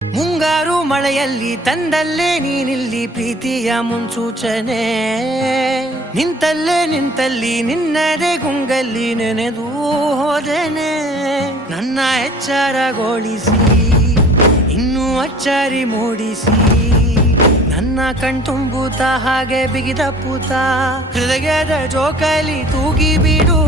ಮುಂಗಾರು ಮಳೆಯಲ್ಲಿ ತಂದಲ್ಲೇ ನೀನಿಲ್ಲಿ ಪ್ರೀತಿಯ ಮುನ್ಸೂಚನೆ, ನಿಂತಲ್ಲಿ ನಿನ್ನದೇ ಗುಂಗಲ್ಲಿ ನೆನೆದು ಹೋದೆನೆ. ನನ್ನ ಎಚ್ಚರಗೊಳಿಸಿ ಇನ್ನೂ ಅಚ್ಚರಿ ಮೂಡಿಸಿ, ನನ್ನ ಕಣ್ತುಂಬುತ್ತ ಹಾಗೆ ಬಿಗಿದ ಪೂತ ಹೃದಯದ ಜೋಕಾಲಿ ತೂಗಿ ಬಿಡು.